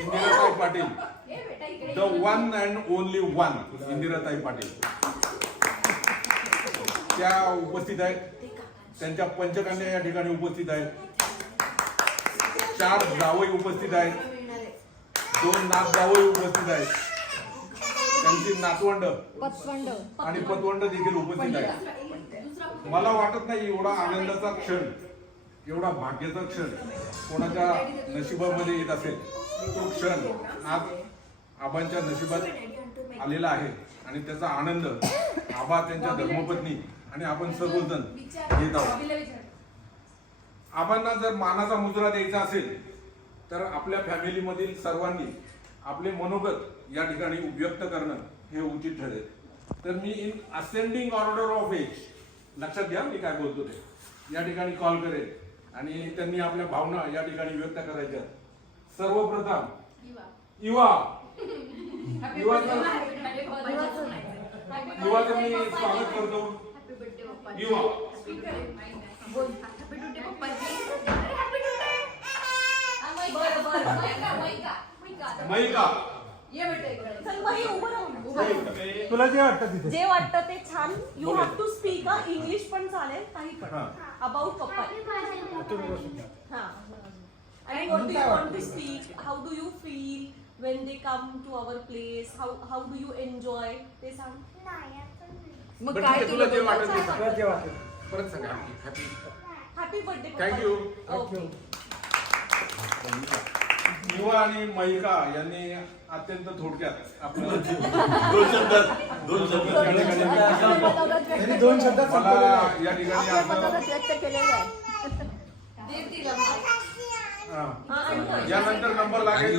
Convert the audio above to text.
इंदिराताई Patil, the one and only one इंदिराताई पाटील त्या उपस्थित आहेत. त्यांच्या पंचकन्या या ठिकाणी उपस्थित आहेत. 4 जावई उपस्थित आहेत. 2 नात जावई उपस्थित आहेत. त्यांची नातवंड आणि पतवंड देखील उपस्थित आहेत. मला वाटत नाही एवढा आनंदाचा क्षण, एवढा भाग्याचा क्षण कोणाच्या नशिबामध्ये येत असेल. तो क्षण आज आबांच्या नशिबात आलेला आहे आणि त्याचा आनंद आबा, त्यांच्या धर्मपत्नी आणि आपण सर्वजण घेत आहोत. आबांना जर मानाचा मुजरा द्यायचा असेल तर आपल्या फॅमिलीमधील सर्वांनी आपले मनोगत या ठिकाणी व्यक्त करणं हे उचित ठरेल. तर मी in ascending order of age, लक्षात घ्या मी काय बोलतो ते, या ठिकाणी कॉल करेल आणि त्यांनी आपल्या भावना या ठिकाणी व्यक्त करायच्या. सर्वप्रथम युवाचं मी स्वागत करतो. युवा महिका, तुला जे वाटतं तिथे, जे वाटतं ते छान. You have to speak English पण चालेल, काही पण अबाउट पप्पा. आणि what do you want to speak, how do you feel when they come to our place, how do you enjoy, ते सांग. मग काय तुला जे वाटत ते सांग. तुला जे वाटतं परत सांगा. Happy birthday. थँक्यू. ओके. युवा आणि महिका यांनी अत्यंत थोडक्यात आपल्याला दोन शब्द मला या ठिकाणी यानंतर नंबर लागेल.